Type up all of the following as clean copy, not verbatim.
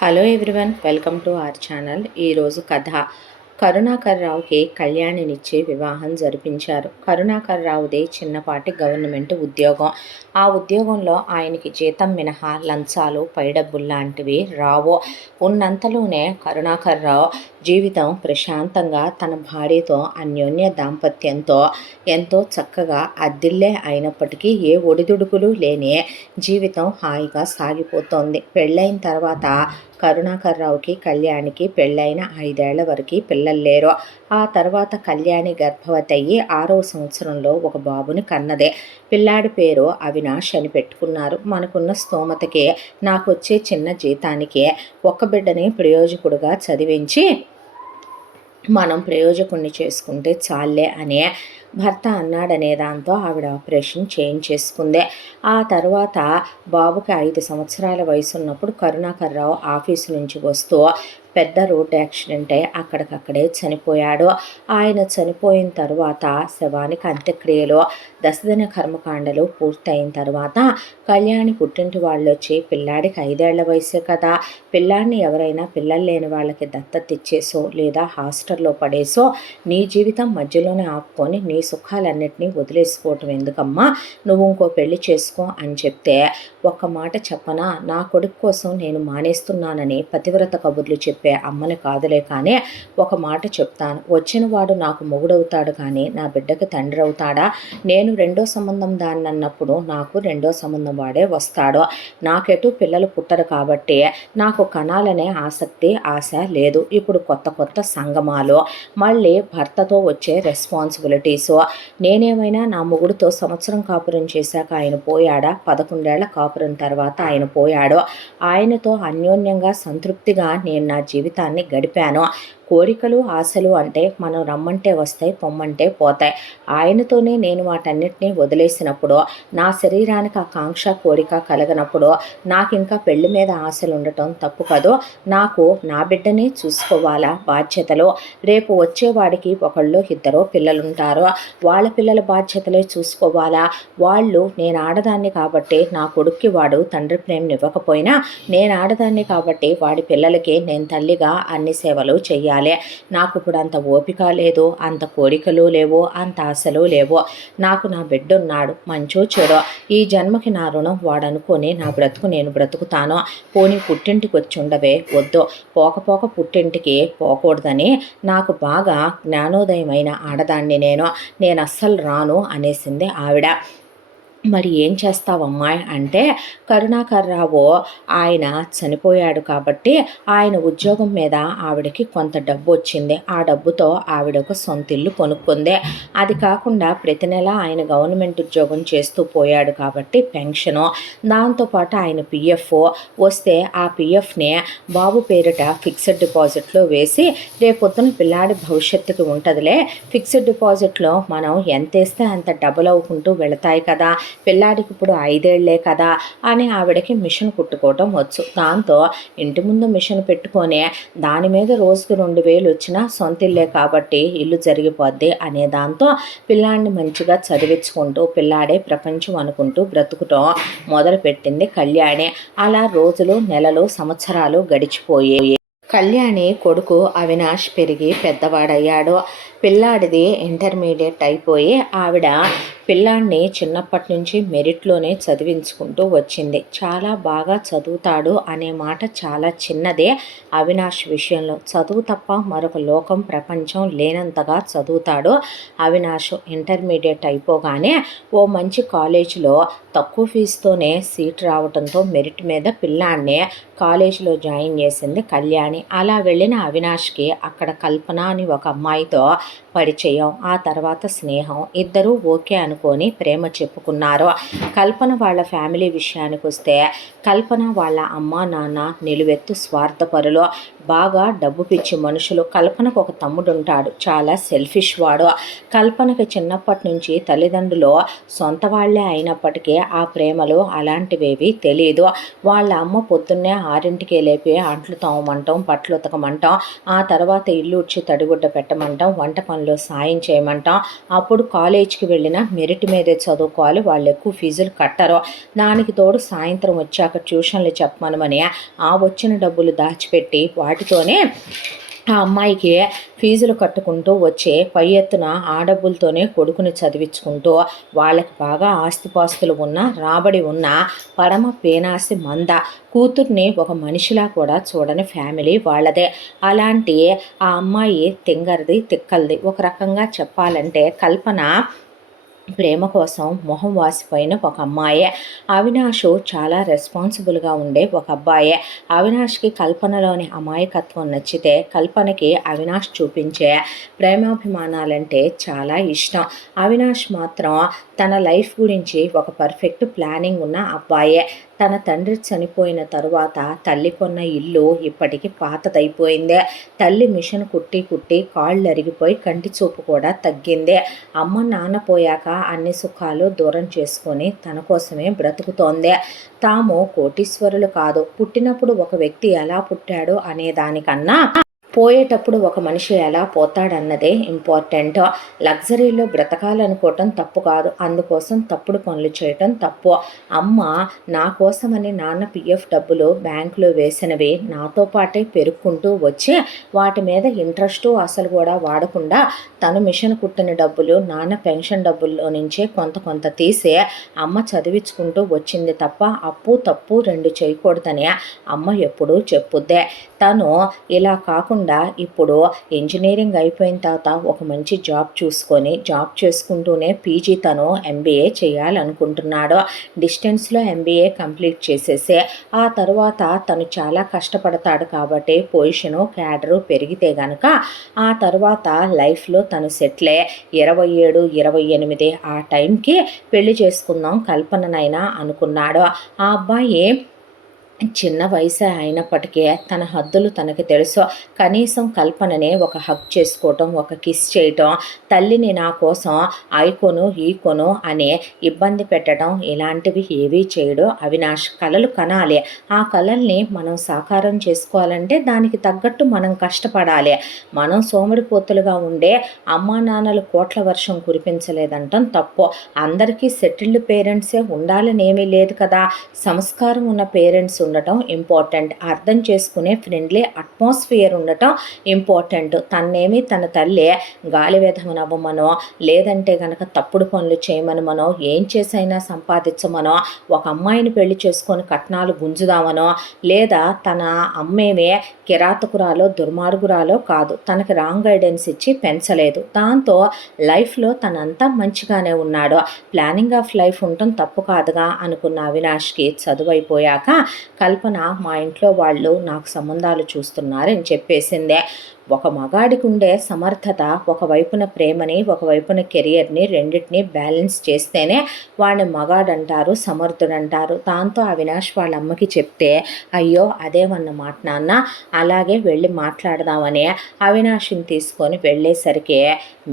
Hello everyone, welcome to our channel. ఈరోజు కథ. కరుణాకర్ రావుకి కళ్యాణినిచ్చి వివాహం జరిపించారు. కరుణాకర్ రావుది చిన్నపాటి గవర్నమెంట్ ఉద్యోగం. ఆ ఉద్యోగంలో ఆయనకి జీతం మినహా లంచాలు, పైడబ్బులు లాంటివి రావు. ఉన్నంతలోనే కరుణాకర్ రావు జీవితం ప్రశాంతంగా తన భార్యతో అన్యోన్య దాంపత్యంతో ఎంతో చక్కగా అద్దిల్లే అయినప్పటికీ ఏ ఒడిదుడుకులు లేని జీవితం హాయిగా సాగిపోతోంది. పెళ్ళైన తర్వాత కరుణాకర్ రావుకి కళ్యాణికి పెళ్ళైన 5 ఏళ్ల వరకు పిల్లలు లేరు. ఆ తర్వాత కళ్యాణి గర్భవతి అయ్యి 6వ సంవత్సరంలో ఒక బాబుని కన్నదే. పిల్లాడి పేరు అవినాష్ అని పెట్టుకున్నారు. మనకున్న స్తోమతకే, నాకొచ్చే చిన్న జీతానికే ఒక్క బిడ్డని ప్రయోజకుడుగా చదివించి మనం ప్రయోజకుణ్ణి చేసుకుంటే చాలే అనే భర్త అన్నాడనే దాంతో ఆవిడ ఆపరేషన్ చేయించేసుకుంది. ఆ తర్వాత బాబుకి 5 సంవత్సరాల వయసు ఉన్నప్పుడు కరుణాకర్ రావు ఆఫీసు నుంచి వస్తూ పెద్ద రోడ్ యాక్సిడెంట్ అయి అక్కడికక్కడే చనిపోయాడు. ఆయన చనిపోయిన తర్వాత శవానికి అంత్యక్రియలు, దశదిన కర్మకాండలు పూర్తయిన తర్వాత కళ్యాణి పుట్టింటి వాళ్ళు వచ్చి పిల్లాడికి 5 ఏళ్ల వయసే కదా, పిల్లాడిని ఎవరైనా పిల్లలు లేని వాళ్ళకి దత్తత ఇచ్చేసో లేదా హాస్టల్లో పడేసో నీ జీవితం మధ్యలోనే ఆపుకొని నీ సుఖాలన్నిటినీ వదిలేసుకోవటం ఎందుకమ్మా, నువ్వు ఇంకో పెళ్లి చేసుకో అని చెప్తే, ఒక్క మాట చెప్పనా, నా కొడుకు కోసం నేను మానేస్తున్నానని పతివ్రత కబుర్లు చెప్పే అమ్మని కాదులే, కానీ ఒక మాట చెప్తాను, వచ్చిన వాడు నాకు మొగుడవుతాడు కానీ నా బిడ్డకి తండ్రి అవుతాడా? నేను రెండో సంబంధం దాన్ని అన్నప్పుడు నాకు రెండో సంబంధం వాడే వస్తాడు. నాకెటు పిల్లలు పుట్టరు కాబట్టి నాకు కనాలనే ఆసక్తి, ఆశ లేదు. ఇప్పుడు కొత్త కొత్త సంగమాలు, మళ్ళీ భర్తతో వచ్చే రెస్పాన్సిబిలిటీస్. నేనేమైనా నా మొగుడితో సంవత్సరం కాపురం చేశాక ఆయన పోయాడా? 11 ఏళ్ల కాపురం తర్వాత ఆయన పోయాడు. ఆయనతో అన్యోన్యంగా సంతృప్తిగా నేను నా జీవితాన్ని గడిపాను. కోరికలు, ఆశలు అంటే మనం రమ్మంటే వస్తాయి, పొమ్మంటే పోతాయి. ఆయనతోనే నేను వాటన్నిటినీ వదిలేసినప్పుడు, నా శరీరానికి ఆ కాంక్ష, కోరిక కలగనప్పుడు నాకు ఇంకా పెళ్లి మీద ఆశలు ఉండటం తప్పు కదూ. నాకు నా బిడ్డని చూసుకోవాలా బాధ్యతలు. రేపు వచ్చేవాడికి ఒకళ్ళు ఇద్దరు పిల్లలుంటారు, వాళ్ళ పిల్లల బాధ్యతలే చూసుకోవాలా. వాళ్ళు, నేను ఆడదాన్ని కాబట్టి నా కొడుక్కి వాడు తండ్రి ప్రేమనివ్వకపోయినా, నేను ఆడదాన్ని కాబట్టి వాడి పిల్లలకి నేను తల్లిగా అన్ని సేవలు చెయ్యాలి. నాకు ఇప్పుడు అంత ఓపిక లేదు, అంత కోరికలు లేవు, అంత ఆశలు లేవు. నాకు నా బిడ్డ ఉన్నాడు, మంచో చెడో ఈ జన్మకి నా రుణం వాడనుకొని నా బ్రతుకు నేను బ్రతుకుతాను. పోనీ పుట్టింటికి వచ్చి ఉండవే, వద్దు, పోకపోక పుట్టింటికి పోకూడదని నాకు బాగా జ్ఞానోదయమైన ఆడదాన్ని నేను అస్సలు రాను అనేసింది ఆవిడ. మరి ఏం చేస్తావమ్మాయి అంటే, కరుణాకర్ రావు ఆయన చనిపోయాడు కాబట్టి ఆయన ఉద్యోగం మీద ఆవిడకి కొంత డబ్బు వచ్చింది. ఆ డబ్బుతో ఆవిడ ఒక సొంత ఇల్లు కొనుక్కుంది. అది కాకుండా ప్రతి నెల ఆయన గవర్నమెంట్ ఉద్యోగం చేస్తూ పోయాడు కాబట్టి పెన్షను, దాంతోపాటు ఆయన పిఎఫ్ వస్తే ఆ పిఎఫ్ని బాబు పేరిట ఫిక్స్డ్ డిపాజిట్లో వేసి, రేపొద్దున పిల్లాడి భవిష్యత్తుకి ఉంటుందిలే, ఫిక్స్డ్ డిపాజిట్లో మనం ఎంత వేస్తే అంత డబుల్ అవ్వుకుంటూ వెళతాయి కదా, పిల్లాడికి ఇప్పుడు 5 ఏళ్లే కదా అని ఆవిడకి మిషన్ కుట్టుకోవటం వచ్చు. దాంతో ఇంటి ముందు మిషన్ పెట్టుకొని దాని మీద రోజుకి 2000 వచ్చినా సొంత ఇల్లే కాబట్టి ఇల్లు జరిగిపోద్ది అనే దాంతో పిల్లాడిని మంచిగా చదివించుకుంటూ పిల్లాడే ప్రపంచం అనుకుంటూ బ్రతుకుటం మొదలుపెట్టింది కళ్యాణి. అలా రోజులు, నెలలు, సంవత్సరాలు గడిచిపోయి కళ్యాణి కొడుకు అవినాష్ పెరిగి పెద్దవాడయ్యాడు. పిల్లాడిది ఇంటర్మీడియట్ అయిపోయి ఆవిడ పిల్లాడిని చిన్నప్పటి నుంచి మెరిట్లోనే చదివించుకుంటూ వచ్చింది. చాలా బాగా చదువుతాడు అనే మాట చాలా చిన్నదే అవినాష్ విషయంలో. చదువు తప్ప మరొక లోకం, ప్రపంచం లేనంతగా చదువుతాడు అవినాష్. ఇంటర్మీడియట్ అయిపోగానే ఓ మంచి కాలేజీలో తక్కువ ఫీజుతోనే సీట్ రావడంతో మెరిట్ మీద పిల్లాడిని కాలేజీలో జాయిన్ చేసింది కళ్యాణి. అలా వెళ్ళిన అవినాష్కి అక్కడ కల్పన అని ఒక అమ్మాయితో పరిచయం, ఆ తర్వాత స్నేహం. ఇద్దరూ ఓకే అనుకొని ప్రేమ చెప్పుకున్నారు. కల్పన వాళ్ళ ఫ్యామిలీ విషయానికి వస్తే, కల్పన వాళ్ళ అమ్మ నాన్న నిలువెత్తు స్వార్థపరులు. బాగా డబ్బు పిచ్చి మనుషులు. కల్పనకు ఒక తమ్ముడు ఉంటాడు, చాలా సెల్ఫిష్ వాడు. కల్పనకి చిన్నప్పటి నుంచి తల్లిదండ్రులు సొంత వాళ్లే అయినప్పటికీ ఆ ప్రేమలు అలాంటివేవి తెలియదు. వాళ్ళ అమ్మ పొద్దున్నే 6ంటికే లేపి అంట్లు తోమమంటాం, బట్టలు ఉతకమంటాం, ఆ తర్వాత ఇల్లు ఉడ్చి తడిగుడ్డ పెట్టమంటాం, వంట పనులు సాయం చేయమంటాం. అప్పుడు కాలేజీకి వెళ్ళినా మెరిట్ మీదే చదువుకోవాలి, వాళ్ళు ఎక్కువ ఫీజులు కట్టరు. దానికి తోడు సాయంత్రం వచ్చాక ట్యూషన్లు చెప్పమనమని ఆ వచ్చిన డబ్బులు దాచిపెట్టి వాటితోనే ఆ అమ్మాయికి ఫీజులు కట్టుకుంటూ వచ్చే పై ఎత్తున ఆ డబ్బులతోనే కొడుకుని చదివించుకుంటూ వాళ్ళకి బాగా ఆస్తిపాస్తులు ఉన్న రాబడి ఉన్న పరమ పేనాసి మంద కూతుర్ని ఒక మనిషిలా కూడా చూడని ఫ్యామిలీ వాళ్ళదే. అలాంటి ఆ అమ్మాయి తింగరది తిక్కలది. ఒక రకంగా చెప్పాలంటే కల్పన ప్రేమ కోసం మొహం వాసిపోయిన ఒక అమ్మాయే. అవినాష్ చాలా రెస్పాన్సిబుల్గా ఉండే ఒక అబ్బాయే. అవినాష్కి కల్పనలోని అమాయకత్వం నచ్చితే కల్పనకి అవినాష్ చూపించే ప్రేమాభిమానాలంటే చాలా ఇష్టం. అవినాష్ మాత్రం తన లైఫ్ గురించి ఒక పర్ఫెక్ట్ ప్లానింగ్ ఉన్న అబ్బాయే. తన తండ్రి చనిపోయిన తరువాత తల్లి కొన్న ఇల్లు ఇప్పటికీ పాతదైపోయిందే. తల్లి మిషన్ కుట్టి కుట్టి కాళ్ళు అరిగిపోయి కంటి చూపు కూడా తగ్గిందే. అమ్మ నాన్న పోయాక అన్ని సుఖాలు దూరం చేసుకొని తన కోసమే బ్రతుకుతోందే. తాము కోటీశ్వరులు కాదు, పుట్టినప్పుడు ఒక వ్యక్తి ఎలా పుట్టాడో అనే దానికన్నా పోయేటప్పుడు ఒక మనిషి ఎలా పోతాడన్నదే ఇంపార్టెంట్. లగ్జరీలో బ్రతకాలనుకోవటం తప్పు కాదు, అందుకోసం తప్పుడు పనులు చేయటం తప్పు. అమ్మ నా కోసమని నాన్న పిఎఫ్ డబ్బులు బ్యాంకులో వేసినవి నాతో పాటే పెరుక్కుంటూ వచ్చి వాటి మీద ఇంట్రెస్టు అసలు కూడా వాడకుండా తను మిషన్ కుట్టిన డబ్బులు నాన్న పెన్షన్ డబ్బుల్లో నుంచే కొంత తీసి అమ్మ చదివించుకుంటూ వచ్చింది తప్ప అప్పు తప్పు రెండు చేయకూడదని అమ్మ ఎప్పుడూ చెప్పుద్దే. తను ఇలా కాకుండా ఇప్పుడు ఇంజనీరింగ్ అయిపోయిన తర్వాత ఒక మంచి జాబ్ చూసుకొని జాబ్ చేసుకుంటూనే పీజీ తను ఎంబీఏ చేయాలనుకుంటున్నాడు. డిస్టెన్స్లో ఎంబీఏ కంప్లీట్ చేసేసి ఆ తర్వాత తను చాలా కష్టపడతాడు కాబట్టి పొజిషను క్యాడరు పెరిగితే గనక ఆ తర్వాత లైఫ్లో తను సెటిలే 27, 28 ఆ టైంకి పెళ్లి చేసుకుందాం కల్పననైనా అనుకున్నాడు. ఆ అబ్బాయి చిన్న వయసే అయినప్పటికీ తన హద్దులు తనకి తెలుసు. కనీసం కల్పననే ఒక హగ్ చేసుకోవటం, ఒక కిస్ చేయటం, తల్లిని నా కోసం ఐకొను ఈకొను అనే ఇబ్బంది పెట్టడం ఇలాంటివి ఏవీ చేయడు అవినాష్. కలలు కనాలి, ఆ కలల్ని మనం సాకారం చేసుకోవాలంటే దానికి తగ్గట్టు మనం కష్టపడాలి. మనం సోమరిపోతులుగా ఉండే అమ్మా నాన్నలు కోట్ల వర్షం కురిపించలేదంటాం తప్పు. అందరికీ సెటిల్డ్ పేరెంట్సే ఉండాలని ఏమీ లేదు కదా. సంస్కారం ఉన్న పేరెంట్స్ ఉండటం ఇంపార్టెంట్, అర్థం చేసుకునే ఫ్రెండ్లీ అట్మాస్ఫియర్ ఉండటం ఇంపార్టెంట్. తన్నేమి తన తల్లి గాలి విధమనవ్వమనో లేదంటే గనక తప్పుడు పనులు చేయమనమనో ఏం చేసైనా సంపాదించమనో ఒక అమ్మాయిని పెళ్లి చేసుకొని కట్నాలు గుంజుదామనో లేదా తన అమ్మేమే కిరాతకురాలో దుర్మార్గురాలో కాదు, తనకి రాంగ్ గైడెన్స్ ఇచ్చి పెంచలేదు. దాంతో లైఫ్లో తనంతా మంచిగానే ఉన్నాడు. ప్లానింగ్ ఆఫ్ లైఫ్ ఉండటం తప్పు కాదుగా అనుకున్న అవినాష్కి చదువు అయిపోయాక కల్పన మా ఇంట్లో వాళ్ళు నాకు సంబంధాలు చూస్తున్నారని చెప్పేసిందే. ఒక మగాడికి ఉండే సమర్థత ఒకవైపున ప్రేమని ఒకవైపున కెరియర్ని రెండింటినీ బ్యాలెన్స్ చేస్తేనే వాడిని మగాడంటారు, సమర్థుడంటారు. దాంతో అవినాష్ వాళ్ళ అమ్మకి చెప్తే అయ్యో అదేమన్నమాట నాన్న, అలాగే వెళ్ళి మాట్లాడదామని అవినాష్ని తీసుకొని వెళ్ళేసరికి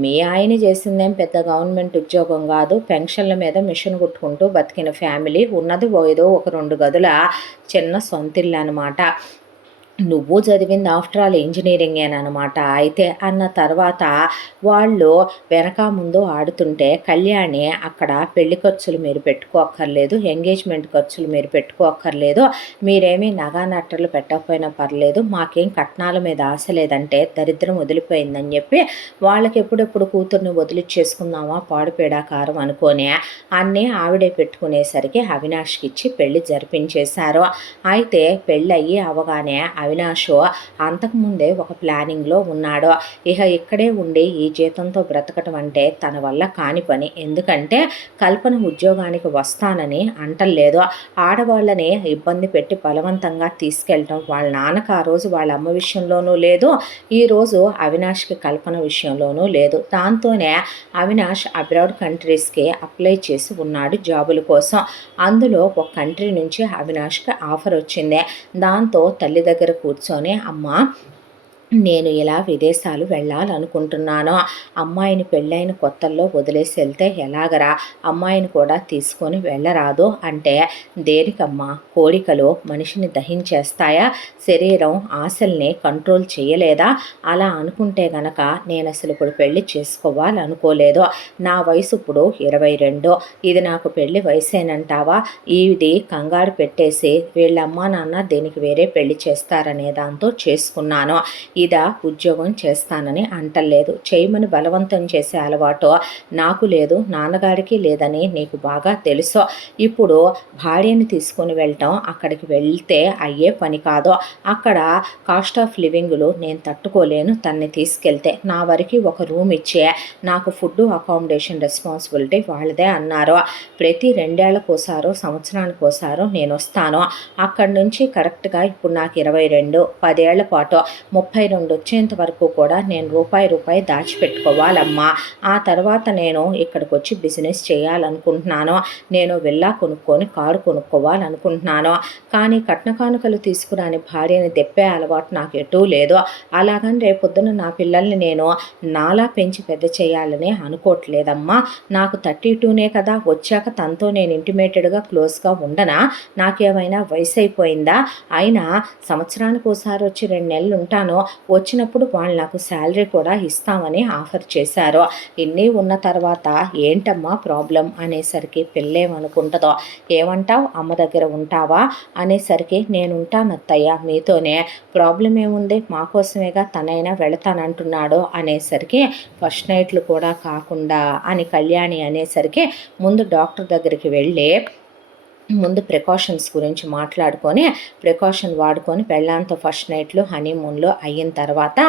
మీ ఆయన చేసిందేం పెద్ద గవర్నమెంట్ ఉద్యోగం కాదు, పెన్షన్ల మీద మిషన్ కుట్టుకుంటూ బతికిన ఫ్యామిలీ, ఉన్నది ఏదో ఒక 2 గదుల చిన్న సొంతిల్లు అనమాట. నువ్వు చదివింది ఆఫ్టర్ ఆల్ ఇంజనీరింగేనమాట అయితే అన్న తర్వాత వాళ్ళు వెనక ముందు ఆడుతుంటే కళ్యాణి అక్కడ పెళ్లి ఖర్చులు మీరు పెట్టుకోక్కర్లేదు, ఎంగేజ్మెంట్ ఖర్చులు మీరు పెట్టుకోక్కర్లేదు, మీరేమీ నగా నట్టలు పెట్టకపోయినా పర్లేదు, మాకేం కట్నాల మీద ఆశ లేదంటే దరిద్రం వదిలిపోయిందని చెప్పి వాళ్ళకి ఎప్పుడెప్పుడు కూతుర్ని వదిలిచ్చేసుకుందామా పాడుపేడాకారం అనుకొని అన్నీ ఆవిడే పెట్టుకునేసరికి అవినాష్కి ఇచ్చి పెళ్లి జరిపించేశారు. అయితే పెళ్ళయ్యి అవగానే అవినాష్ అంతకుముందే ఒక ప్లానింగ్లో ఉన్నాడు. ఇక ఇక్కడే ఉండి ఈ జీతంతో బ్రతకటం అంటే తన వల్ల కాని పని. ఎందుకంటే కల్పన ఉద్యోగానికి వస్తానని అంటలేదు. ఆడవాళ్ళని ఇబ్బంది పెట్టి బలవంతంగా తీసుకెళ్ళటం వాళ్ళ నాన్నకు ఆ రోజు వాళ్ళ అమ్మ విషయంలోనూ లేదు, ఈరోజు అవినాష్కి కల్పన విషయంలోనూ లేదు. దాంతోనే అవినాష్ అబ్రాడ్ కంట్రీస్కి అప్లై చేసి ఉన్నాడు జాబుల కోసం. అందులో ఒక కంట్రీ నుంచి అవినాష్కి ఆఫర్ వచ్చింది. దాంతో తల్లి దగ్గరకు కూర్చొని, అమ్మ నేను ఇలా విదేశాలు వెళ్ళాలనుకుంటున్నాను. అమ్మాయిని పెళ్ళైన కొత్తల్లో వదిలేసి వెళ్తే ఎలాగరా? అమ్మాయిని కూడా తీసుకొని వెళ్ళరాదు అంటే, దేనికమ్మా? కోరికలు మనిషిని దహించేస్తాయా? శరీరం ఆశల్ని కంట్రోల్ చేయలేదా? అలా అనుకుంటే గనక నేను అసలు ఇప్పుడు పెళ్లి చేసుకోవాలనుకోలేదు. నా వయసు ఇప్పుడు 22. ఇది నాకు పెళ్లి వయసేనంటావా? ఇది కంగారు పెట్టేసి వీళ్ళ అమ్మా నాన్న దీనికి వేరే పెళ్లి చేస్తారనే దాంతో చేసుకున్నాను. ఇదా ఉద్యోగం చేస్తానని అంటలేదు. చేయమని బలవంతం చేసే అలవాటు నాకు లేదు, నాన్నగారికి లేదని నీకు బాగా తెలుసు. ఇప్పుడు భార్యని తీసుకొని వెళ్ళటం అక్కడికి వెళ్తే అయ్యే పని కాదు. అక్కడ కాస్ట్ ఆఫ్ లివింగ్లు నేను తట్టుకోలేను. తన్ని తీసుకెళ్తే నా వరకు ఒక రూమ్ ఇచ్చే, నాకు ఫుడ్ అకామిడేషన్ రెస్పాన్సిబిలిటీ వాళ్ళదే అన్నారు. ప్రతి 2 ఏళ్లకోసారో సంవత్సరానికోసారో నేను వస్తాను. అక్కడి నుంచి కరెక్ట్గా ఇప్పుడు నాకు 22, 10 ఏళ్ల పాటు 32 వచ్చేంత వరకు కూడా నేను రూపాయి దాచిపెట్టుకోవాలమ్మా. ఆ తర్వాత నేను ఇక్కడికి వచ్చి బిజినెస్ చేయాలనుకుంటున్నాను. నేను విల్లా కొనుక్కొని కారు కొనుక్కోవాలనుకుంటున్నాను. కానీ కట్న కానుకలు తీసుకురాని భార్యని తెప్పే అలవాటు నాకు ఎటూ లేదు. అలాగని రేపొద్దున నా పిల్లల్ని నేను నాలా పెంచి పెద్ద చేయాలని అనుకోవట్లేదమ్మా. నాకు 32నే కదా, వచ్చాక తనతో నేను ఇంటిమేటెడ్గా క్లోజ్గా ఉండనా? నాకేమైనా వయసు అయిపోయిందా? అయినా సంవత్సరానికి ఒకసారి వచ్చి 2 నెలలు ఉంటాను. వచ్చినప్పుడు వాళ్ళు నాకు శాలరీ కూడా ఇస్తామని ఆఫర్ చేశారు. ఇన్ని ఉన్న తర్వాత ఏంటమ్మా ప్రాబ్లం అనేసరికి పిల్లేమనుకుంటుందో. ఏమంటావు? అమ్మ దగ్గర ఉంటావా అనేసరికి నేను ఉంటాను అత్తయ్య మీతోనే, ప్రాబ్లం ఏముంది, మాకోసమేగా తనైనా వెళతానంటున్నాడు అనేసరికి ఫస్ట్ నైట్లు కూడా కాకుండా అని కళ్యాణి అనేసరికి ముందు డాక్టర్ దగ్గరికి వెళ్ళి ముందు ప్రికాషన్స్ గురించి మాట్లాడుకొని ప్రికాషన్ వాడుకొని పెళ్ళాంతో ఫస్ట్ నైట్లు హనీమూన్లో అయిన తర్వాత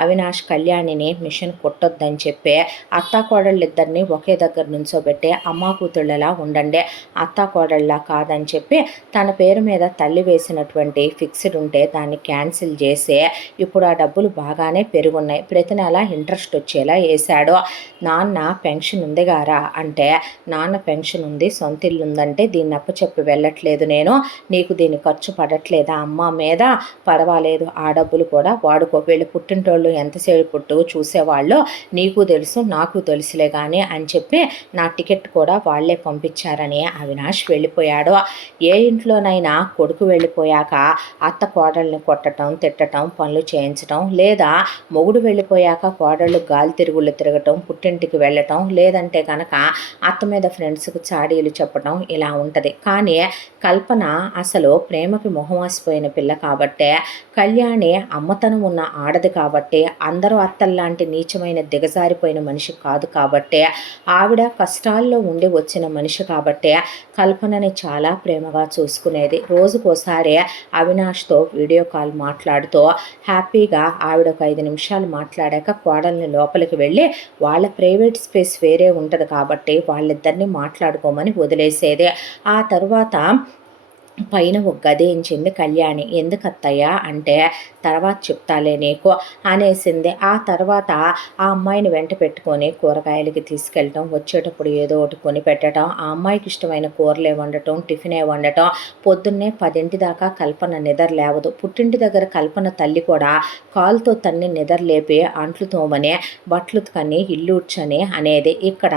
అవినాష్ కళ్యాణిని మిషన్ కొట్టొద్దని చెప్పి అత్తాకోడళ్ళిద్దరిని ఒకే దగ్గర నుంచోబెట్టి అమ్మా కూతుళ్ళలా ఉండండి, అత్తాకోడళ్ళలా కాదని చెప్పి తన పేరు మీద తల్లి వేసినటువంటి ఫిక్స్డ్ ఉంటే దాన్ని క్యాన్సిల్ చేసి ఇప్పుడు ఆ డబ్బులు బాగానే పెరుగున్నాయి. ప్రతి నెల ఇంట్రెస్ట్ వచ్చేలా వేశాడు. నాన్న పెన్షన్ ఉంది గారా అంటే, నాన్న పెన్షన్ ఉంది, సొంత ఇల్లు ఉందంటే దీన్ని చెప్పి వెళ్ళట్లేదు నేను, నీకు దీని ఖర్చు పడట్లేదా అమ్మ మీద? పర్వాలేదు, ఆ డబ్బులు కూడా వాడుకో, వీళ్ళు పుట్టింటోళ్ళు ఎంతసేపు పుట్టు చూసేవాళ్ళు నీకు తెలుసు నాకు తెలుసులే కానీ అని చెప్పి నా టికెట్ కూడా వాళ్లే పంపించారని అవినాష్ వెళ్ళిపోయాడు. ఏ ఇంట్లోనైనా కొడుకు వెళ్ళిపోయాక అత్త కోడళ్ళని కొట్టడం తిట్టడం పనులు చేయించడం, లేదా మొగుడు వెళ్ళిపోయాక కోడళ్ళు గాలి తిరుగుళ్ళు తిరగటం పుట్టింటికి వెళ్ళటం, లేదంటే కనుక అత్త మీద ఫ్రెండ్స్కి చాడీలు చెప్పడం ఇలా ఉంటుంది. కానీ కల్పన అసలు ప్రేమకి మొహమాసిపోయిన పిల్ల కాబట్టే, కళ్యాణి అమ్మతనం ఉన్న ఆడది కాబట్టి, అందరూ అత్తల్లాంటి నీచమైన దిగజారిపోయిన మనిషి కాదు కాబట్టి, ఆవిడ కష్టాల్లో ఉండి వచ్చిన మనిషి కాబట్టి కల్పనని చాలా ప్రేమగా చూసుకునేది. రోజుకోసారి అవినాష్తో వీడియో కాల్ మాట్లాడుతూ హ్యాపీగా ఆవిడ ఒక 5 నిమిషాలు మాట్లాడాక కోడల్ని లోపలికి వెళ్ళి వాళ్ళ ప్రైవేట్ స్పేస్ వేరే ఉంటుంది కాబట్టి వాళ్ళిద్దరిని మాట్లాడుకోమని వదిలేసేది. ఆ తరువాత పైన ఒక గదేయించింది కళ్యాణి. ఎందుకత్తయ్యా అంటే, తర్వాత చెప్తాలే నీకు అనేసింది. ఆ తర్వాత ఆ అమ్మాయిని వెంట పెట్టుకొని కూరగాయలకి తీసుకెళ్ళటం, వచ్చేటప్పుడు ఏదో ఒకటి కొని పెట్టడం, ఆ అమ్మాయికి ఇష్టమైన కూరలే వండటం, టిఫినే వండటం. పొద్దున్నే 10 దాకా కల్పన నిద్ర లేవదు. పుట్టింటి దగ్గర కల్పన తల్లి కూడా కాలుతో తన్ని నిద్ర లేపి అంట్లు తోమని, బట్టలు ఉతకని, ఇల్లు ఉడ్చని అనేది. ఇక్కడ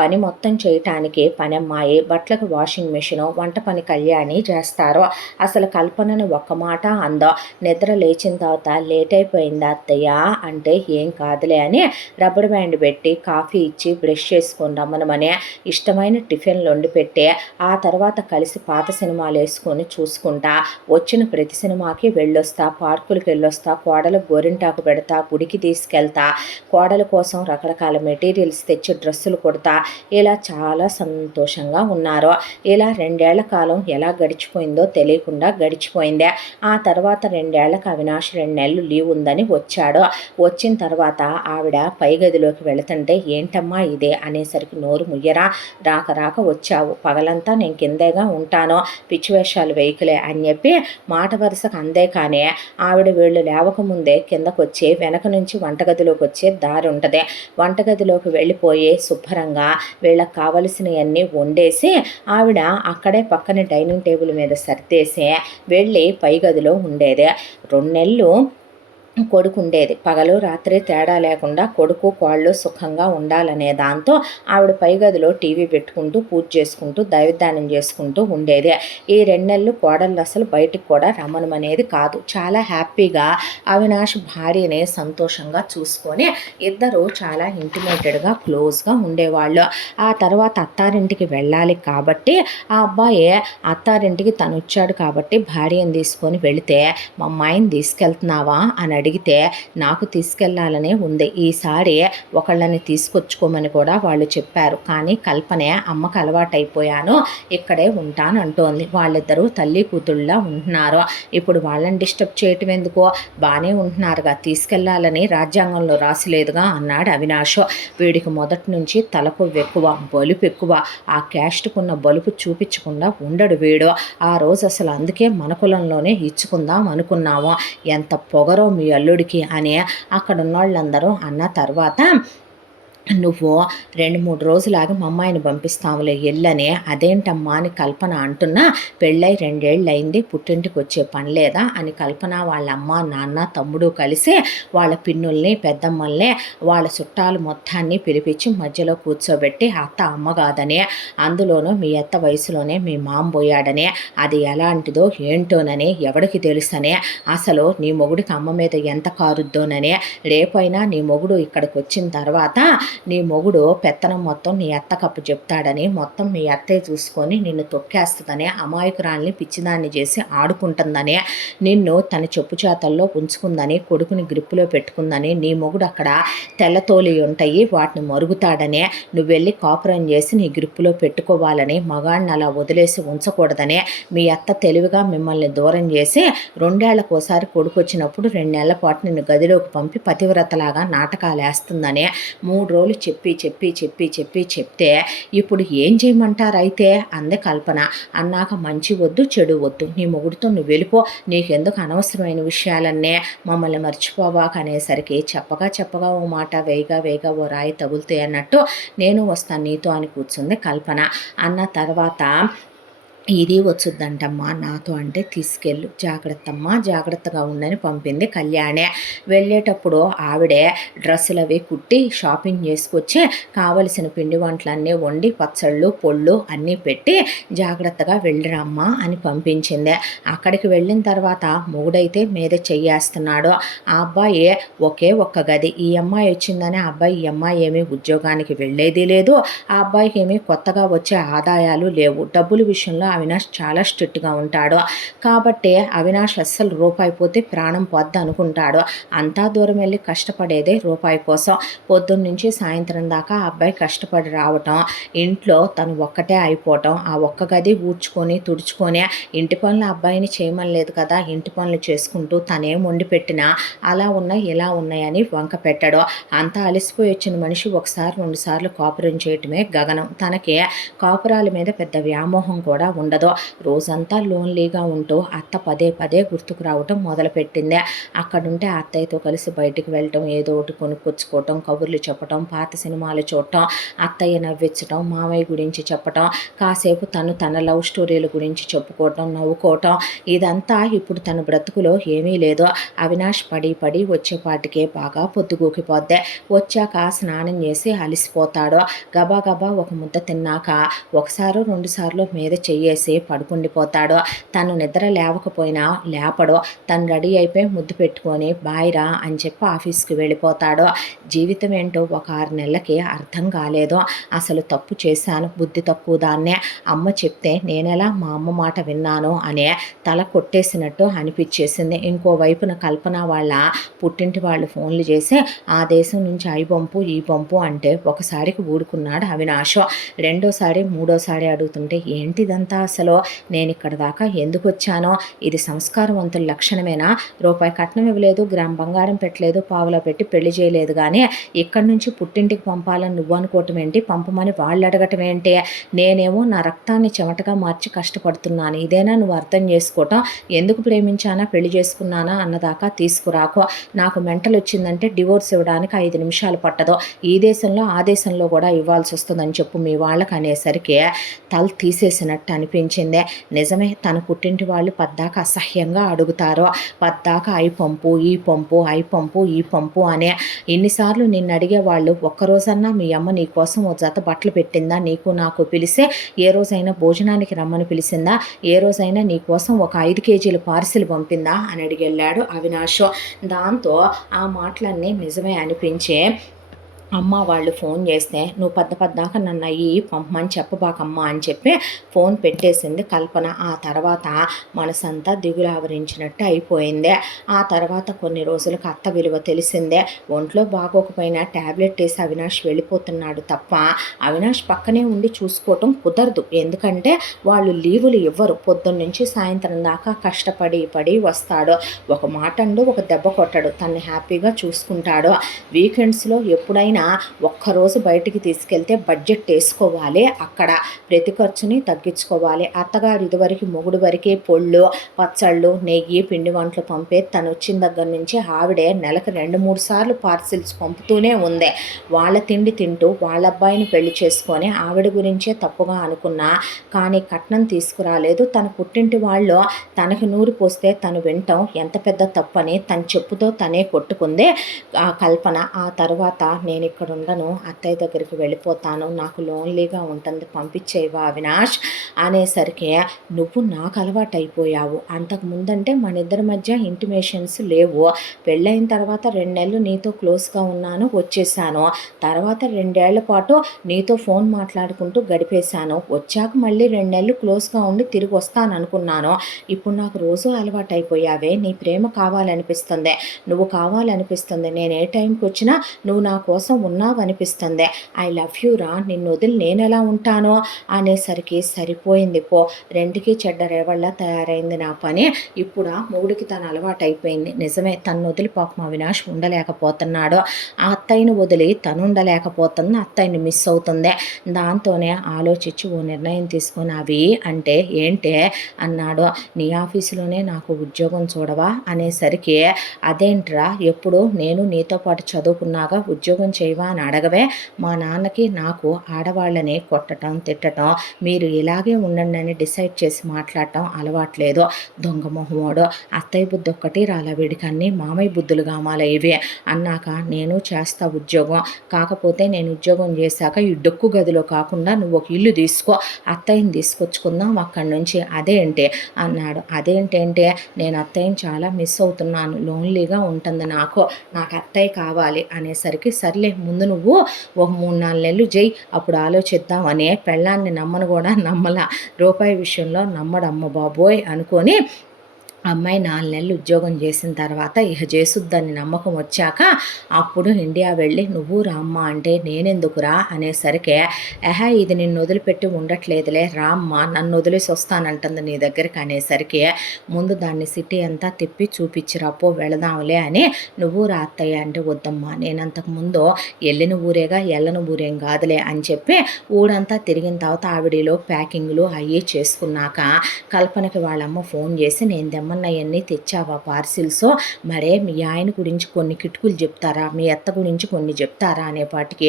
పని మొత్తం చేయటానికి పనమ్మాయి, బట్టలకు వాషింగ్ మిషను, వంట పని కళ్యాణి చేస్తారు. అసలు కల్పనని ఒక్క మాట అందో. నిద్ర లేచిన తర్వాత లేట్ అయిపోయిందా అత్తయ్య అంటే, ఏం కాదులే అని రబ్బర్ బ్యాండ్ పెట్టి కాఫీ ఇచ్చి బ్రష్ చేసుకొని రమ్మనమని ఇష్టమైన టిఫిన్లు వండి పెట్టి, ఆ తర్వాత కలిసి పాత సినిమాలు వేసుకొని చూసుకుంటా, వచ్చిన ప్రతి సినిమాకి వెళ్ళొస్తా, పార్కులకి వెళ్ళొస్తా, కోడలు గోరింటాకు పెడతా, గుడికి తీసుకెళ్తా, కోడల కోసం రకరకాల మెటీరియల్స్ తెచ్చి డ్రెస్సులు కొడతా, ఇలా చాలా సంతోషంగా ఉన్నారు. ఇలా 2 ఏళ్ల కాలం ఎలా గడిచిపోయిందో తెలియకుండా గడిచిపోయిందే. ఆ తర్వాత 2 ఏళ్లకు అవినాష్ 2 నెలలు లీవ్ ఉందని వచ్చాడు. వచ్చిన తర్వాత ఆవిడ పై గదిలోకి వెళుతుంటే, ఏంటమ్మా ఇదే అనేసరికి, నోరు ముయ్యరా, రాక వచ్చావు, పగలంతా నేను కిందేగా ఉంటాను, పిచ్చి వేషాలు వేయకులే అని చెప్పి మాట వరుసకు అందే. కానీ ఆవిడ వీళ్ళు లేవకముందే కిందకొచ్చి వెనక నుంచి వంటగదిలోకి వచ్చే దారి ఉంటుంది. వంటగదిలోకి వెళ్ళిపోయి శుభ్రంగా వీళ్ళకి కావలసినవన్నీ వండేసి ఆవిడ అక్కడే పక్కన డైనింగ్ టేబుల్ మీద సర్దేసి వెళ్ళి పై గదిలో ఉండేది. 2 నెలలు కొడుకు ఉండేది. పగలు రాత్రి తేడా లేకుండా కొడుకు కోళ్ళు సుఖంగా ఉండాలనే దాంతో ఆవిడ పై గదిలో టీవీ పెట్టుకుంటూ పూజ చేసుకుంటూ దైవధ్యానం చేసుకుంటూ ఉండేది. ఈ 2 నెలలు కోడళ్ళు అసలు బయటికి కూడా రమ్మనమనేది కాదు. చాలా హ్యాపీగా అవినాష్ భార్యని సంతోషంగా చూసుకొని ఇద్దరు చాలా ఇంటిమేటెడ్గా క్లోజ్గా ఉండేవాళ్ళు. ఆ తర్వాత అత్తారింటికి వెళ్ళాలి కాబట్టి ఆ అబ్బాయి అత్తారింటికి తను వచ్చాడు కాబట్టి భార్యను తీసుకొని వెళితే మా అమ్మాయిని తీసుకెళ్తున్నావా అని అడిగితే నాకు తీసుకెళ్లాలనే ఉంది. ఈసారి ఒకళ్ళని తీసుకొచ్చుకోమని కూడా వాళ్ళు చెప్పారు. కానీ కల్పనే అమ్మకు అలవాటైపోయాను, ఇక్కడే ఉంటాను అంటోంది. వాళ్ళిద్దరూ తల్లి కూతుళ్ళ ఉంటున్నారు. ఇప్పుడు వాళ్ళని డిస్టర్బ్ చేయటం ఎందుకో, బాగానే ఉంటున్నారుగా, తీసుకెళ్లాలని రాజ్యాంగంలో రాసిలేదుగా అన్నాడు అవినాష్. వీడికి మొదటి నుంచి తలకు ఎక్కువ, బలుపు ఎక్కువ. ఆ క్యాస్ట్కున్న బలుపు చూపించకుండా ఉండడు వీడు. ఆ రోజు అసలు అందుకే మన కులంలోనే ఇచ్చుకుందాం అనుకున్నాము. ఎంత పొగరో మీ అల్లుడికి అని అక్కడున్న వాళ్ళందరూ అన్న తర్వాత నువ్వు 2-3 రోజులాగి మా అమ్మాయిని పంపిస్తాములే ఎల్లని. అదేంటమ్మా అని కల్పన అంటున్నా, పెళ్ళై 2 ఏళ్ళు అయింది, పుట్టింటికి వచ్చే పని లేదా అని కల్పన వాళ్ళ అమ్మ నాన్న తమ్ముడు కలిసి వాళ్ళ పిన్నుల్ని పెద్దమ్మల్ని వాళ్ళ చుట్టాలు మొత్తాన్ని పిలిపించి మధ్యలో కూర్చోబెట్టి అత్త అమ్మ కాదని, అందులోనూ మీ అత్త వయసులోనే మీ మామ పోయాడని, అది ఎలాంటిదో ఏంటోనని ఎవడికి తెలుసనే, అసలు నీ మొగుడికి అమ్మ మీద ఎంత కారుద్దోనని, రేపైనా నీ మొగుడు ఇక్కడికి వచ్చిన తర్వాత నీ మొగుడు పెత్తనం మొత్తం నీ అత్త కప్పు చెప్తాడని, మొత్తం మీ అత్తే చూసుకొని నిన్ను తొక్కేస్తుందని, అమాయకురాల్ని పిచ్చిదాన్ని చేసి ఆడుకుంటుందని, నిన్ను తన చెప్పు చేతల్లో ఉంచుకుందని, కొడుకుని గ్రిప్పులో పెట్టుకుందని, నీ మొగుడు అక్కడ తెల్లతోలి ఉంటాయి వాటిని మరుగుతాడని, నువ్వు వెళ్ళి కాపురం చేసి నీ గ్రిప్పులో పెట్టుకోవాలని, మగాడిని అలా వదిలేసి ఉంచకూడదని, మీ అత్త తెలివిగా మిమ్మల్ని దూరం చేసి 2 ఏళ్లకోసారి కొడుకు వచ్చినప్పుడు 2 నెలల పాటు నిన్ను గదిలోకి పంపి పతివ్రతలాగా నాటకాలు వేస్తుందని 3 రోజులు చెప్తే ఇప్పుడు ఏం చేయమంటారు అయితే అందే కల్పన. అన్నాక మంచి వద్దు చెడు వద్దు, నీ మొగుడితో నువ్వు వెళ్ళిపో, నీకెందుకు అనవసరమైన విషయాలన్నే, మమ్మల్ని మర్చిపోవాక అనేసరికి చెప్పగా ఓ మాట వేగా ఓ రాయి తగులుతాయి అన్నట్టు నేను వస్తాను నీతో అని కూర్చుంది కల్పన. అన్న తర్వాత ఇది వచ్చుద్దంటమ్మా నాతో అంటే తీసుకెళ్ళు, జాగ్రత్తమ్మా జాగ్రత్తగా ఉండని పంపింది కళ్యాణి. వెళ్ళేటప్పుడు ఆవిడే డ్రెస్సులు అవి కుట్టి షాపింగ్ చేసుకొచ్చి కావలసిన పిండి వంటలన్నీ వండి పచ్చళ్ళు పొళ్ళు అన్నీ పెట్టి జాగ్రత్తగా వెళ్ళిరమ్మా అని పంపించింది. అక్కడికి వెళ్ళిన తర్వాత మొగుడైతే మీద చెయ్యేస్తున్నాడు. ఆ అబ్బాయి ఒకే ఒక్క గది, ఈ అమ్మాయి వచ్చిందని ఆ అబ్బాయి ఈ అమ్మాయి ఏమీ ఉద్యోగానికి వెళ్ళేది లేదు, ఆ అబ్బాయికి ఏమీ కొత్తగా వచ్చే ఆదాయాలు లేవు. డబ్బుల విషయంలో అవినాష్ చాలా స్ట్రిక్ట్గా ఉంటాడు కాబట్టి అవినాష్ అస్సలు రూపాయి పోతే ప్రాణం పొద్దు అనుకుంటాడు. అంతా దూరం వెళ్ళి కష్టపడేదే రూపాయి కోసం. పొద్దున్న నుంచి సాయంత్రం దాకా ఆ అబ్బాయి కష్టపడి రావటం, ఇంట్లో తను ఒక్కటే అయిపోవటం, ఆ ఒక్క గది ఊడ్చుకొని తుడుచుకొని, ఇంటి పనులు అబ్బాయిని చేయమనలేదు కదా, ఇంటి పనులు చేసుకుంటూ తనేం వండి పెట్టినా అలా ఉన్నాయి ఇలా ఉన్నాయని వంక పెట్టడం. అంతా అలసిపోయి వచ్చిన మనిషి 1-2 సార్లు కాపురం చేయటమే గగనం. తనకి కాపురాల మీద పెద్ద వ్యామోహం కూడా ఉండదు. రోజంతా లోన్లీగా ఉంటూ అత్త పదే గుర్తుకు రావటం మొదలుపెట్టింది. అక్కడుంటే అత్తయ్యతో కలిసి బయటికి వెళ్ళటం, ఏదో ఒకటి కొనుక్కొచ్చుకోవటం, కబుర్లు చెప్పటం, పాత సినిమాలు చూడటం, అత్తయ్య నవ్వించటం, మామయ్య గురించి చెప్పటం, కాసేపు తన లవ్ స్టోరీల గురించి చెప్పుకోవటం, నవ్వుకోవటం, ఇదంతా ఇప్పుడు తన బ్రతుకులో ఏమీ లేదు. అవినాష్ పడి వచ్చేపాటికే బాగా పొద్దుగూకిపోద్ది. వచ్చాక స్నానం చేసి అలిసిపోతాడు. గబా ఒక ముద్ద తిన్నాక 1-2 సార్లు మీద చెయ్యేసి పడుకుండిపోతాడు. తను నిద్ర లేవకపోయినా లేపడు. తను రెడీ అయిపోయి ముద్దు పెట్టుకొని బాయ్రా అని చెప్పి ఆఫీస్కి వెళ్ళిపోతాడు. జీవితం ఏంటో ఒక 6 నెలలకి అర్థం కాలేదు. అసలు తప్పు చేశాను, బుద్ధి తక్కువ దాన్నే, అమ్మ చెప్తే నేనెలా మా అమ్మ మాట విన్నాను అనే తల కొట్టేసినట్టు అనిపించేసింది. ఇంకోవైపున కల్పన వాళ్ళ పుట్టింటి వాళ్ళు ఫోన్లు చేసి ఆ దేశం నుంచి ఐ పంపు ఈ పంపు అంటే ఒకసారికి ఊడుకున్నాడు అవినాష్. రెండోసారి మూడోసారి అడుగుతుంటే ఏంటిదంతా అసలు, నేను ఇక్కడ దాకా ఎందుకు వచ్చానో, ఇది సంస్కారవంతుల లక్షణమేనా, రూపాయి కట్నం ఇవ్వలేదు, గ్రామ్ బంగారం పెట్టలేదు, పావులో పెట్టి పెళ్లి చేయలేదు, కానీ ఇక్కడి నుంచి పుట్టింటికి పంపాలని నువ్వు అనుకోవటం ఏంటి, పంపమని వాళ్ళు అడగటం ఏంటి, నేనేమో నా రక్తాన్ని చెమటగా మార్చి కష్టపడుతున్నాను, ఇదేనా నువ్వు అర్థం చేసుకోవటం, ఎందుకు ప్రేమించానా పెళ్లి చేసుకున్నానా అన్నదాకా తీసుకురాకో, నాకు మెంటల్ వచ్చిందంటే డివోర్స్ ఇవ్వడానికి 5 నిమిషాలు పట్టదు, ఈ దేశంలో ఆ దేశంలో కూడా ఇవ్వాల్సి వస్తుందని చెప్పు మీ వాళ్ళకి అనేసరికి తల తీసేసినట్టు అనిపించింది అనిపించింది. నిజమే, తన పుట్టింటి వాళ్ళు పద్దాక అసహ్యంగా అడుగుతారు. పద్దాక అయి పంపు, ఈ పంపు, అయి పంపు, ఈ పంపు అనే. ఇన్నిసార్లు నిన్ను అడిగేవాళ్ళు ఒక్కరోజన్నా మీ అమ్మ నీ కోసం ఓ జత బట్టలు పెట్టిందా? నీకు నాకు పిలిస్తే ఏ రోజైనా భోజనానికి రమ్మని పిలిచిందా? ఏ రోజైనా నీ కోసం ఒక 5 కేజీల పార్సిల్ పంపిందా అని అడిగెళ్ళాడు అవినాష్. దాంతో ఆ మాటలన్నీ నిజమే అనిపించే అమ్మ వాళ్ళు ఫోన్ చేస్తే నువ్వు పద్దాక నన్ను అయ్యి పంపమని చెప్పబాకమ్మా అని చెప్పి ఫోన్ పెట్టేసింది కల్పన. ఆ తర్వాత మనసంతా దిగులు ఆవరించినట్టు అయిపోయింది. ఆ తర్వాత కొన్ని రోజులకు అత్త విలువ తెలిసిందే. ఒంట్లో బాగోకపోయినా ట్యాబ్లెట్ వేసి అవినాష్ వెళ్ళిపోతున్నాడు తప్ప అవినాష్ పక్కనే ఉండి చూసుకోవటం కుదరదు. ఎందుకంటే వాళ్ళు లీవులు ఇవ్వరు. పొద్దున్నుంచి సాయంత్రం దాకా కష్టపడి వస్తాడు. ఒక మాట అండు, ఒక దెబ్బ కొట్టడు. తన్ని హ్యాపీగా చూసుకుంటాడు. వీకెండ్స్లో ఎప్పుడైనా ఒక్కరోజు బయటికి తీసుకెళ్తే బడ్జెట్ వేసుకోవాలి. అక్కడ ప్రతి ఖర్చుని తగ్గించుకోవాలి. అత్తగారు ఇదివరకు మొగుడు వరకే పొళ్ళు, పచ్చళ్ళు, నెయ్యి, పిండి వంటలు పంపే. తను వచ్చిన దగ్గర నుంచి ఆవిడే నెలకు 2-3 సార్లు పార్సిల్స్ పంపుతూనే ఉంది. వాళ్ళ తిండి తింటూ వాళ్ళ అబ్బాయిని పెళ్లి చేసుకొని ఆవిడ గురించే తప్పుగా అనుకున్నా కానీ కట్నం తీసుకురాలేదు. తన పుట్టింటి వాళ్ళు తనకి నూరి పోస్తే తను వింటాం ఎంత పెద్ద తప్పని తన చెప్పుతో తనే కొట్టుకుంది ఆ కల్పన. ఆ తర్వాత నేను ఇక్కడ ఉండను, అత్తయ్య దగ్గరికి వెళ్ళిపోతాను, నాకు లోన్లీగా ఉంటుంది, పంపించేవా అవినాష్ అనేసరికి నువ్వు నాకు అలవాటు అయిపోయావు. అంతకుముందంటే మన ఇద్దరి మధ్య ఇంటిమేషన్స్ లేవు. పెళ్ళైన తర్వాత 2 నెలలు నీతో క్లోజ్గా ఉన్నాను, వచ్చేసాను. తర్వాత 2 ఏళ్ల పాటు నీతో ఫోన్ మాట్లాడుకుంటూ గడిపేశాను. వచ్చాక మళ్ళీ 2 నెలలు క్లోజ్గా ఉండి తిరిగి వస్తాను అనుకున్నాను. ఇప్పుడు నాకు రోజు అలవాటు అయిపోయావే. నీ ప్రేమ కావాలనిపిస్తుంది, నువ్వు కావాలనిపిస్తుంది. నేను ఏ టైంకి వచ్చినా నువ్వు నా కోసం ఉన్నావనిపిస్తుంది. ఐ లవ్ యూ రా, నిన్ను వదిలి నేను ఎలా ఉంటానో అనేసరికి సరిపోయింది పో. రెండుకి చెడ్డ రేవళ్ళ తయారైంది నా పని. ఇప్పుడు మొగుడికి తను అలవాటు అయిపోయింది. నిజమే, తను వదిలి పాపం అవినాష్ ఉండలేకపోతున్నాడు. ఆ అత్తయ్యను వదిలి తను ఉండలేకపోతుంది, అత్తయ్యని మిస్ అవుతుంది. దాంతోనే ఆలోచించి ఓ నిర్ణయం తీసుకొని అవి అంటే ఏంటే అన్నాడు. నీ ఆఫీసులోనే నాకు ఉద్యోగం చూడవా అనేసరికి అదేంట్రా, ఎప్పుడు నేను నీతో పాటు చదువుకున్నాగా ఉద్యోగం చేయవా అని అడగవే. మా నాన్నకి నాకు ఆడవాళ్ళని కొట్టడం తిట్టడం, మీరు ఇలాగే ఉండండి అని డిసైడ్ చేసి మాట్లాడటం అలవాట్లేదు. దొంగ మొహమోడు, అత్తయ్య బుద్ధి ఒక్కటి రాలా వీడికి, అన్నీ మామయ్య బుద్ధులు కామాల ఇవే అన్నాక నేను చేస్తా ఉద్యోగం. కాకపోతే నేను ఉద్యోగం చేశాక ఈ డొక్కు గదిలో కాకుండా నువ్వు ఒక ఇల్లు తీసుకో, అత్తయ్యని తీసుకొచ్చుకుందాం అక్కడి నుంచి. అదేంటి అన్నాడు. అదేంటంటే నేను అత్తయ్యని చాలా మిస్ అవుతున్నాను, లోన్లీగా ఉంటుంది నాకు అత్తయ్య కావాలి అనేసరికి సర్లే ముందు నువ్వు ఒక 3-4 నెలలు చేయి, అప్పుడు ఆలోచిద్దాం అనే. పెళ్ళాన్ని నమ్మను కూడా నమ్మలా, రూపాయి విషయంలో నమ్మడమ్మ బాబోయ్ అనుకొని అమ్మాయి 4 నెలలు ఉద్యోగం చేసిన తర్వాత ఇహ చేసుద్దని నమ్మకం వచ్చాక అప్పుడు ఇండియా వెళ్ళి నువ్వు రామ్మ అంటే నేనెందుకురా అనేసరికి ఇది నిన్ను వదిలిపెట్టి ఉండట్లేదులే రామ్మ, నన్ను వదిలేసి వస్తానంటుంది నీ దగ్గరికి అనేసరికి ముందు దాన్ని సిటీ అంతా తిప్పి చూపించిరాపో వెళదాంలే అని. నువ్వు రా అత్తయ్య అంటే వద్దమ్మా, నేను అంతకుముందు వెళ్ళిన ఊరేగా వెళ్ళని ఊరేం కాదులే అని చెప్పి ఊరంతా తిరిగిన తర్వాత ఆవిడలో ప్యాకింగ్లు అయ్యి చేసుకున్నాక కల్పనకి వాళ్ళమ్మ ఫోన్ చేసి నేను అవన్నీ తెచ్చావా పార్సిల్స్, మరే మీ ఆయన గురించి కొన్ని కిటుకులు చెప్తారా, మీ అత్త గురించి కొన్ని చెప్తారా అనేపాటికి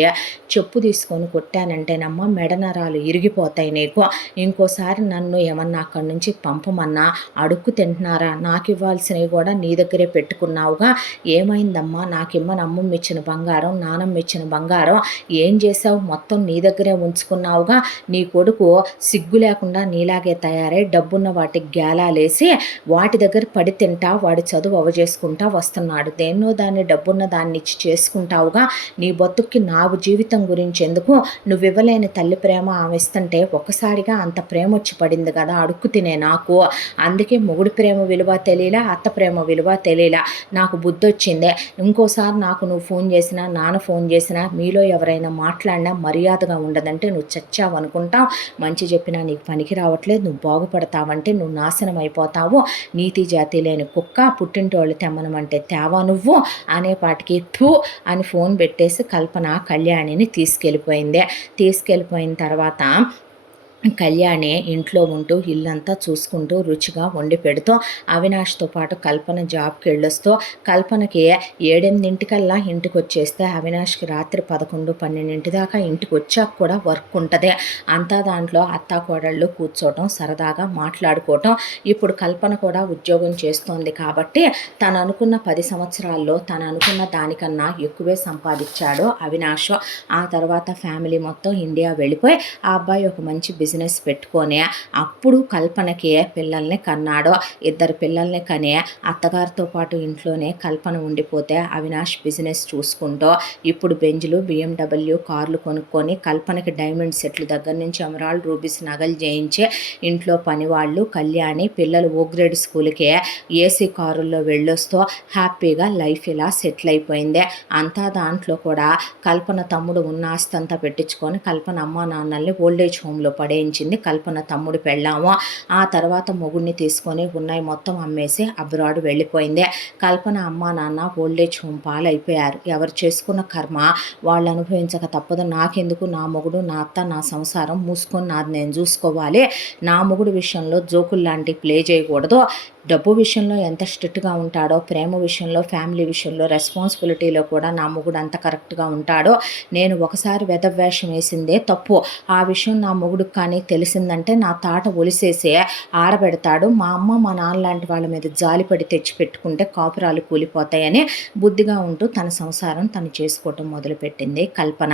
చెప్పు తీసుకొని కొట్టానంటేనమ్మా మెడ నరాలు ఇరిగిపోతాయి నీకు. ఇంకోసారి నన్ను ఏమన్నా అక్కడి నుంచి పంపమన్నా అడుక్కు తింటున్నారా, నాకు ఇవ్వాల్సినవి కూడా నీ దగ్గరే పెట్టుకున్నావుగా, ఏమైందమ్మా నాకిమ్మని అమ్మమ్మ ఇచ్చిన బంగారం నానమ్మ ఇచ్చిన బంగారం ఏం చేసావు, మొత్తం నీ దగ్గరే ఉంచుకున్నావుగా. నీ కొడుకు సిగ్గు లేకుండా నీలాగే తయారై డబ్బున్న వాటికి గేలాలేసి వాటి దగ్గర పడి తింటా వాడి చదువు అవజేసుకుంటా వస్తున్నాడు. దేన్నో దాన్ని డబ్బున్న దాన్ని ఇచ్చి చేసుకుంటావుగా. నీ బతుక్కి నావు జీవితం గురించి ఎందుకు, నువ్వు ఇవ్వలేని తల్లి ప్రేమ ఆమె ఇస్తుంటే ఒక్కసారిగా అంత ప్రేమ వచ్చి పడింది కదా అడుక్కు తినే నాకు. అందుకే మొగుడి ప్రేమ విలువ తెలియలా, అత్త ప్రేమ విలువ తెలియలా. నాకు బుద్ధి వచ్చిందే. ఇంకోసారి నాకు నువ్వు ఫోన్ చేసినా నాన్న ఫోన్ చేసినా మీలో ఎవరైనా మాట్లాడినా మర్యాదగా ఉండదంటే నువ్వు చచ్చావు అనుకుంటావు. మంచి చెప్పినా నీకు పనికి రావట్లేదు, నువ్వు బాగుపడతావంటే నువ్వు నాశనం అయిపోతావు. నీతి జాతి లేని కుక్క, పుట్టింటోళ్ళు తెమ్మనమంటే తేవా నువ్వు అనేపాటికి థూ అని ఫోన్ పెట్టేసి కల్పన కళ్యాణిని తీసుకెళ్ళిపోయింది. తీసుకెళ్ళిపోయిన తర్వాత కళ్యాణి ఇంట్లో ఉంటూ ఇల్లంతా చూసుకుంటూ రుచిగా వండి పెడుతూ అవినాష్తో పాటు కల్పన జాబ్కి వెళ్ళొస్తూ కల్పనకి 7-8కల్లా ఇంటికి వచ్చేస్తే అవినాష్కి రాత్రి 11-12 దాకా ఇంటికి వచ్చాక కూడా వర్క్ ఉంటుంది. అంతా దాంట్లో అత్తా కోడళ్ళు కూర్చోవటం సరదాగా మాట్లాడుకోవటం. ఇప్పుడు కల్పన కూడా ఉద్యోగం చేస్తోంది కాబట్టి తను అనుకున్న 10 సంవత్సరాల్లో తను అనుకున్న దానికన్నా ఎక్కువే సంపాదించాడు అవినాష్. ఆ తర్వాత ఫ్యామిలీ మొత్తం ఇండియా వెళ్ళిపోయి ఆ అబ్బాయి ఒక మంచి బిజినెస్ పెట్టుకొని అప్పుడు కల్పనకి పిల్లల్ని కన్నాడు. 2 పిల్లల్ని కని అత్తగారితో పాటు ఇంట్లోనే కల్పన ఉండిపోతే అవినాష్ బిజినెస్ చూసుకుంటూ ఇప్పుడు బెంజ్లు BMW కార్లు కొనుక్కొని కల్పనకి డైమండ్ సెట్లు దగ్గర నుంచి ఎమరాల్డ్ రూబీస్ నగలు చేయించి ఇంట్లో పనివాళ్ళు కళ్యాణి పిల్లలు ఓ గ్రేడ్ స్కూల్కి ఏసీ కారుల్లో వెళ్ళొస్తూ హ్యాపీగా లైఫ్ ఇలా సెటిల్ అయిపోయింది. అంతా దాంట్లో కూడా కల్పన తమ్ముడు ఉన్న ఆస్తంతా పెట్టించుకొని కల్పన అమ్మ నాన్నల్ని ఓల్డేజ్ హోమ్లో పడేయించింది కల్పన తమ్ముడు పెళ్ళాము. ఆ తర్వాత మొగుడిని తీసుకొని ఉన్నాయి మొత్తం అమ్మేసి అబ్రాడ్ వెళ్ళిపోయింది. కల్పన అమ్మ నాన్న ఓల్డేజ్ హోమ్ పాలైపోయారు. ఎవరు చేసుకున్న కర్మ వాళ్ళు అనుభవించక తప్పదు. నాకెందుకు, నా మొగుడు నా అత్త నా సంసారం మూసుకొని నాది నేను చూసుకోవాలి. నా మొగుడు విషయంలో జోకులు లాంటి ప్లే చేయకూడదు. డబ్బు విషయంలో ఎంత స్ట్రిక్ట్గా ఉంటాడో ప్రేమ విషయంలో ఫ్యామిలీ విషయంలో రెస్పాన్సిబిలిటీలో కూడా నా మొగుడు అంత కరెక్ట్గా ఉంటాడో. నేను ఒకసారి వెధవేషం వేసిందే తప్పు. ఆ విషయం నా మొగుడికి కానీ తెలిసిందంటే నా తాట ఒలిసేసే ఆడబెడతాడు. మా అమ్మ మా నాన్న లాంటి వాళ్ళ మీద జాలిపడి తెచ్చిపెట్టుకుంటే కాపురాలు కూలిపోతాయని బుద్ధిగా ఉంటూ తన సంసారం తను చేసుకోవటం మొదలుపెట్టింది కల్పన.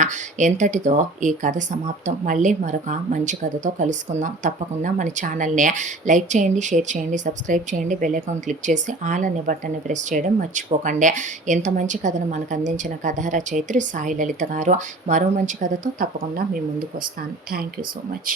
ఎంతటితో ఈ కథ సమాప్తం. మళ్ళీ మరొక మంచి కథతో కలుసుకుందాం. తప్పకుండా మన ఛానల్ని లైక్ చేయండి, షేర్ చేయండి, సబ్స్క్రైబ్ చేయండి, బెల్ ఐకాన్ క్లిక్ చేసి ఆల్ అనే బటన్ని ప్రెస్ చేయడం మర్చిపోకండి. ఎంత మంచి కథను మనకు అందించిన కథ రచయిత్రి సాయి లలిత గారు. మరో మంచి కథతో తప్పకుండా మీ ముందుకు వస్తాను. Thank you so much.